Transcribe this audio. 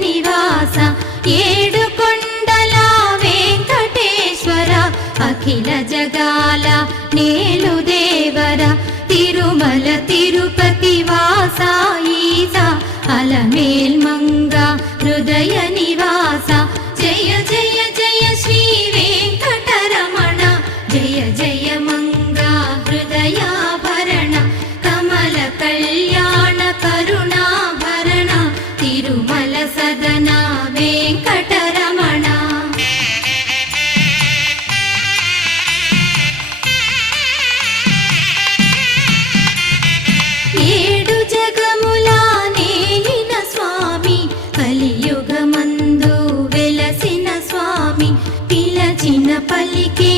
నివాస ఏడు కొండల వెంకటేశ్వర అఖిల జగాల నేలు దేవర తిరుమల తిరుపతి వాస ఈస అలమేల్ మంగ హృదయ నివాస జయ జయ జయ శ్రీ వెంకటరమణ జయ జయ మంగ హృదయాభరణ కమల కళ్యాణ కరుణాభరణ తిరుమల సదన వెంకటరమణ. ఏడు జగముల నేలిన స్వామి కలియుగమందు వెలసిన స్వామి పిలచిన పలికే